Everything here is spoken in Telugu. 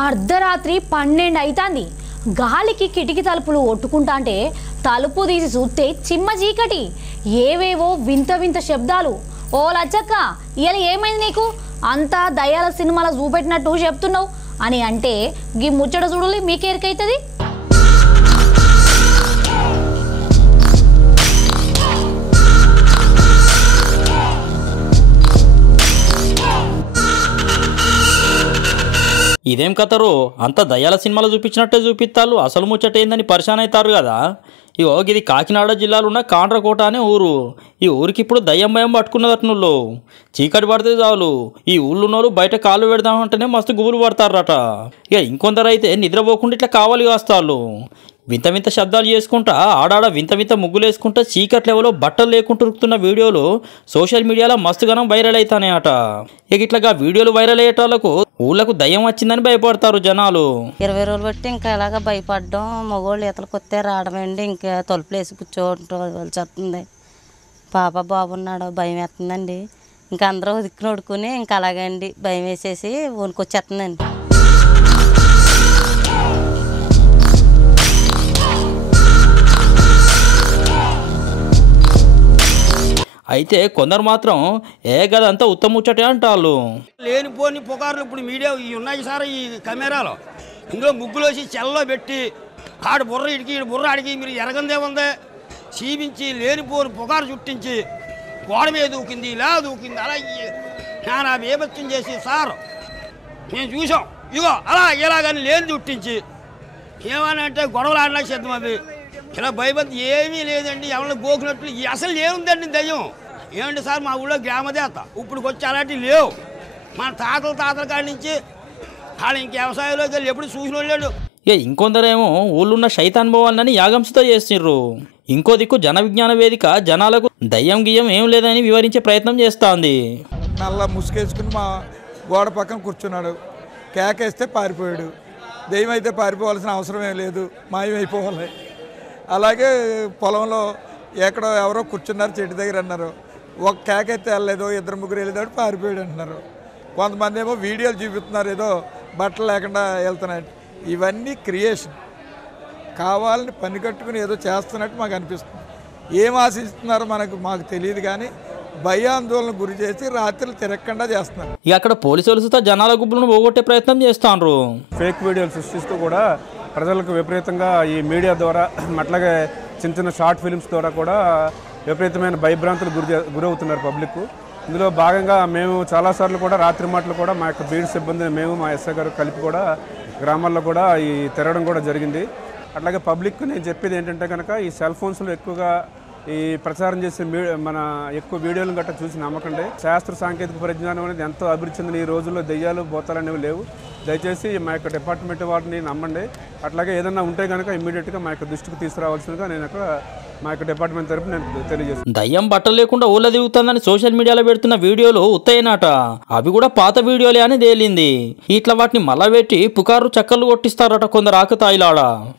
అర్ధరాత్రి 12 అవుతుంది. గాలికి కిటికీ తలుపులు ఒట్టుకుంటా అంటే తలుపు తీసి చూస్తే చిమ్మ చీకటి, ఏవేవో వింత వింత శబ్దాలు. ఓ లచ్చక్క, ఇలా ఏమైంది నీకు? అంతా దయ్యాల సినిమాల చూపెట్టినట్టు చెప్తున్నావు అని అంటే గీ ముచ్చట చూడాలి మీకేరికైతుంది. ఇదేం కథరు, అంత దయ్యాల సినిమాలు చూపించినట్టే చూపిస్తారు, అసలు ముచ్చట ఏందని పరిశాన్ అవుతారు కదా. ఇగో ఇది కాకినాడ జిల్లాలో ఉన్న కాండ్రకోట అనే ఊరు. ఈ ఊరికి ఇప్పుడు దయ్యం భయం పట్టుకున్నదట్నుల్లో. చీకటి పడితే చాలు ఈ ఊళ్ళోనోళ్ళు బయట కాళ్ళు పెడదామంటేనే మస్తు గుబులు పడతారట. ఇక ఇంకొందరు అయితే నిద్రపోకుండా ఇట్లా కావాలి కాస్తారు. వింత వింత శబ్దాలు చేసుకుంటా ఆడాడ వింత వింత ముగ్గులు వేసుకుంటా చీకటి లెవెల్లో బట్టలు లేకుండా ఉరుకుతున్న వీడియోలు సోషల్ మీడియాలో మస్తుగానం వైరల్ అవుతాయట. ఇక ఇట్లాగా వీడియోలు వైరల్ అయ్యేటాలకు ఊళ్ళకు దయ్యం వచ్చిందని భయపడతారు జనాలు. 20 రోజులు బట్టి ఇంకా ఇలాగ భయపడడం, మగోళ్ళు ఈతలకు వస్తే రావడమండి, ఇంకా తలుపులు వేసి కూర్చోవలసి వస్తుంది. పాప బాబున్నాడు, భయం వేస్తుందండి. ఇంకా అందరూ దిక్కున ఉడుకుని ఇంకా అలాగే అండి భయం వేసేసి వణుకొచ్చేస్తుందండి. అయితే కొందరు మాత్రం గదంతా ఉత్తముచ్చటే అంటారు. లేనిపోని పుకార్లు ఇప్పుడు మీడియా ఉన్నాయి సార్. ఈ కెమెరాలో ఇందులో ముగ్గులు వేసి చెల్లో పెట్టి ఆడు బుర్ర ఇడికి బుర్ర ఆడికి మీరు ఎరగందేముందే చీపించి లేనిపోని పుకారు చుట్టించి గోడ మీద దూకింది, ఇలా దూకింది, అలా నానా బీభత్సం చేసి సార్ మేము చూసాం. ఇగో అలా ఇలాగని లేని చుట్టించి ఏమని అంటే గొడవలు ఆడినా సిద్ధం. అవి ఇలా భయపడి ఏమీ లేదండి, ఎవరిని గోకినట్లు అసలు ఏముందండి దయ్యం. ఏమండి సార్ మా ఊళ్ళో గ్రామదేవత ఇప్పుడు వచ్చి అలాంటివి లేవు. మన తాతల కాడి నుంచి వాళ్ళు ఇంక వ్యవసాయంలోకి వెళ్ళి ఎప్పుడు చూసిన వాళ్ళు. ఇక ఇంకొందరేమో ఊళ్ళున్న శైతాన్ భవాలని యాగంసుతో చేస్తుర్రు. ఇంకో దిక్కు జన విజ్ఞాన వేదిక జనాలకు దయ్యం గియ్యం ఏం లేదని వివరించే ప్రయత్నం చేస్తోంది. నల్ల ముసుగేసుకుని మా గోడ పక్కన కూర్చున్నాడు, కేకేస్తే పారిపోయాడు. దయ్యం అయితే పారిపోవాల్సిన అవసరం ఏం లేదు, మాయమైపోవాలి. అలాగే పొలంలో ఎక్కడో ఎవరో కూర్చున్నారు, చెట్టు దగ్గర అన్నారు, ఒక కేకైతే వెళ్ళలేదు, 2-3 వెళ్ళేదాడు పారిపోయాడు అంటున్నారు. కొంతమంది ఏమో వీడియోలు చూపిస్తున్నారు, ఏదో బట్టలు లేకుండా వెళ్తున్నాయి. ఇవన్నీ క్రియేషన్, కావాలని పని కట్టుకుని ఏదో చేస్తున్నట్టు మాకు అనిపిస్తుంది. ఏం ఆశిస్తున్నారో మాకు తెలియదు, కానీ భయాందోళన గురి చేసి రాత్రులు తిరగకుండా చేస్తున్నారు. ఇక అక్కడ పోలీసులతో జనాల గుంపులను పోగొట్టే ప్రయత్నం చేస్తున్నారు. ఫేక్ వీడియోలు సృష్టిస్తూ కూడా ప్రజలకు విపరీతంగా ఈ మీడియా ద్వారా అట్లాగే చిన్న చిన్న షార్ట్ ఫిల్మ్స్ ద్వారా కూడా విపరీతమైన భయభ్రాంతులు గురవుతున్నారు పబ్లిక్. ఇందులో భాగంగా మేము చాలాసార్లు కూడా రాత్రి మాటలు కూడా మా యొక్క బీడ్ సిబ్బందిని మేము మా ఎస్ఐ గారు కలిపి కూడా గ్రామాల్లో కూడా ఈ తిరగడం కూడా జరిగింది. అట్లాగే పబ్లిక్ నేను చెప్పేది ఏంటంటే కనుక ఈ సెల్ ఫోన్స్లో ఎక్కువగా ఈ ప్రచారం చేసే మన ఎక్కువ వీడియోలను గట్రా చూసి నమ్మకండి. శాస్త్ర సాంకేతిక పరిజ్ఞానం అనేది ఎంతో అభివృద్ధి చెందిన ఈ రోజుల్లో దెయ్యాలు భూతాలు అనేవి లేవు. దయచేసి మా యొక్క డిపార్ట్మెంట్ వారిని నమ్మండి. అట్లాగే ఏదన్నా ఉంటే కనుక ఇమ్మీడియట్గా మా యొక్క దృష్టికి తీసుకురావాల్సిందిగా నేను మా యొక్క డిపార్ట్మెంట్ తరఫున నేను తెలియజేస్తాను. దయ్యం బట్టలు లేకుండా ఊళ్ళో తిరుగుతుందని సోషల్ మీడియాలో పెడుతున్న వీడియోలు ఉత్తయ్యనట. అవి కూడా పాత వీడియోలే అని తేలింది. ఇట్లా వాటిని మళ్ళా పెట్టి పుకారు చక్కర్లు కొట్టిస్తారట కొందరు ఆకతాయిలాడ.